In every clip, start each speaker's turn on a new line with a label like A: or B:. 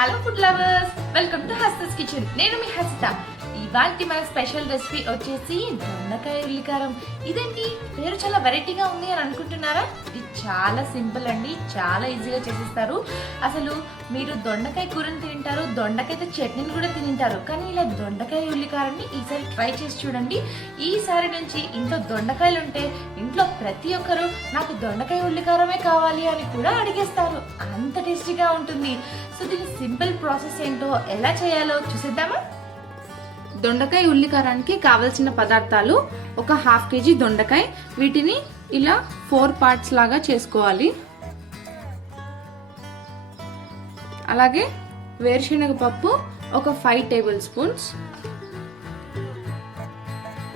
A: Hello food lovers welcome to హస్తస్ kitchen నేను మీ హసిత. ఇవాళ మన స్పెషల్ రెసిపీ వచ్చేసి దొండకాయ ఉల్లికారం. ఇదేంటి? పేరు చాలా వెరైటీగా ఉంది అని అనుకుంటున్నారా? ఇది చాలా సింపుల్ అండి. చాలా ఈజీగా చేసేస్తారు. అసలు మీరు దొండకాయ కూరని తింటారు దొండకాయతో చట్నీని కూడా తింటారు. కానీ ఇలా దొండకాయ ఉల్లికారాన్ని ఈసారి ట్రై చేసి చూడండి. ఈసారి నుంచి ఇంట్లో దొండకాయలు ఉంటే ఇంట్లో ప్రతి ఒక్కరు నాకు దొండకాయ ఉల్లికారమే కావాలి అని కూడా అడిగేస్తారు. అంత టేస్టీగా ఉంటుంది. సో దీని సింపుల్ ప్రాసెస్ ఏంటో ఎలా చేయాలో చూసేద్దామా?
B: దొండకాయ ఉల్లికారానికి కావలసిన పదార్థాలు ఒక హాఫ్ కేజీ దొండకాయ. వీటిని ఇలా ఫోర్ పార్ట్స్ లాగా చేసుకోవాలి. అలాగే వేరుశనగ పప్పు ఒక ఫైవ్ టేబుల్ స్పూన్స్.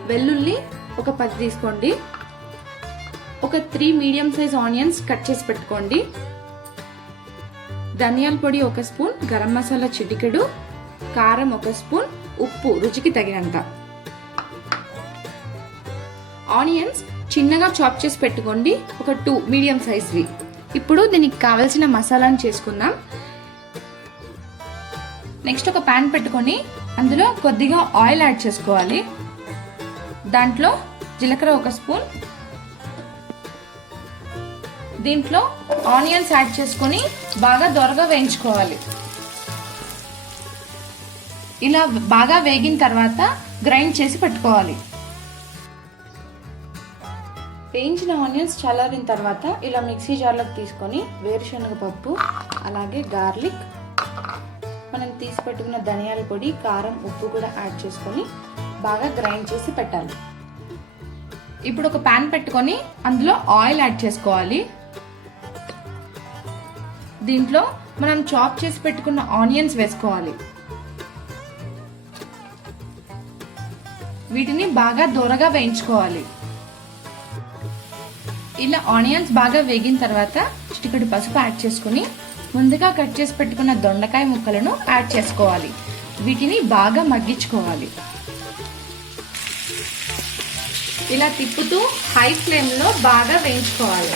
B: వెల్లుల్లి ఒక పది తీసుకోండి. ఒక three medium size onions cut చేసి పెట్టుకోండి. ధనియాల పొడి ఒక స్పూన్ గరం మసాలా చిటికెడు కారం ఒక స్పూన్ ఉప్పు రుచికి తగినంత. ఆనియన్స్ చిన్నగా చాప్ చేసి పెట్టుకోండి ఒక టూ మీడియం సైజ్వి. ఇప్పుడు దీనికి కావలసిన మసాలాను చేసుకుందాం. నెక్స్ట్ ఒక ప్యాన్ పెట్టుకొని అందులో కొద్దిగా ఆయిల్ యాడ్ చేసుకోవాలి. దాంట్లో జీలకర్ర ఒక స్పూన్. దీంట్లో ఆనియన్స్ యాడ్ చేసుకొని బాగా దొరగా వేయించుకోవాలి. ఇలా బాగా వేగిన తర్వాత గ్రైండ్ చేసి పెట్టుకోవాలి. వేయించిన ఆనియన్స్ చల్లారిన తర్వాత ఇలా మిక్సీ జార్లోకి తీసుకొని వేరుశనగ పప్పు అలాగే గార్లిక్ మనం తీసి పెట్టుకున్న ధనియాల పొడి కారం ఉప్పు కూడా యాడ్ చేసుకొని బాగా గ్రైండ్ చేసి పెట్టాలి. ఇప్పుడు ఒక ప్యాన్ పెట్టుకొని అందులో ఆయిల్ యాడ్ చేసుకోవాలి. దీంట్లో మనం చాప్ చేసి పెట్టుకున్న ఆనియన్స్ వేసుకోవాలి. వీటిని బాగా దూరగా వేయించుకోవాలి. ఇలా ఆనియన్స్ బాగా వేగిన తర్వాత చిటికెడు పసుపు యాడ్ చేసుకుని ముందుగా కట్ చేసి పెట్టుకున్న దొండకాయ ముక్కలను యాడ్ చేసుకోవాలి. వీటిని బాగా మగ్గించుకోవాలి. ఇలా తిప్పుతూ హై ఫ్లేమ్లో బాగా వేయించుకోవాలి.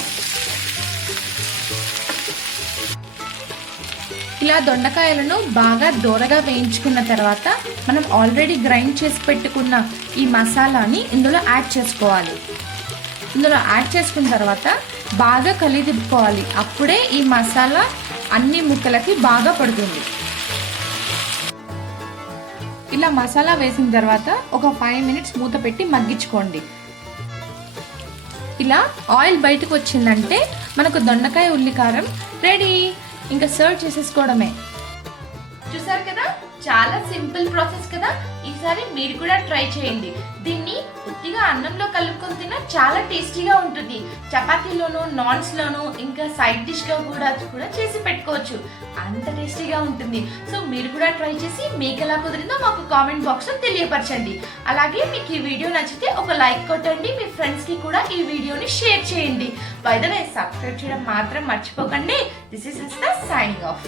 B: ఇలా దొండకాయలను బాగా దూరగా వేయించుకున్న తర్వాత మనం ఆల్రెడీ గ్రైండ్ చేసి పెట్టుకున్న ఈ మసాలాని ఇందులో యాడ్ చేసుకోవాలి. ఇందులో యాడ్ చేసుకున్న తర్వాత బాగా కలిదిప్పుకోవాలి అప్పుడే ఈ మసాలా అన్ని ముక్కలకి బాగా పడుతుంది. ఇలా మసాలా వేసిన తర్వాత ఒక ఫైవ్ మినిట్స్ మూత పెట్టి మగ్గించుకోండి. ఇలా ఆయిల్ బయటకు వచ్చిందంటే మనకు దొండకాయ ఉల్లికారం రెడీ. ఇంకా సర్వ్ చేసేసుకోవడమే.
A: చూసారు కదా? చాలా సింపుల్ ప్రాసెస్ కదా? ఈసారి మీరు కూడా ట్రై చేయండి. దీన్ని ఉత్తిగా అన్నంలో కలుపుకొని తిన్న చాలా టేస్టీగా ఉంటుంది. చపాతీలోను నాన్స్ లోను ఇంకా సైడ్ డిష్గా కూడా కూడా చేసి పెట్టుకోవచ్చు. అంత టేస్టీగా ఉంటుంది. సో మీరు కూడా ట్రై చేసి మీకు ఎలా కుదిరిందో మాకు కామెంట్ బాక్స్లో తెలియపరచండి. అలాగే మీకు ఈ వీడియో నచ్చితే ఒక లైక్ కొట్టండి. మీ ఫ్రెండ్స్కి కూడా ఈ వీడియోని షేర్ చేయండి. బై ద వే సబ్స్క్రైబ్ చేయడం మాత్రం మర్చిపోకండి. This is the signing off.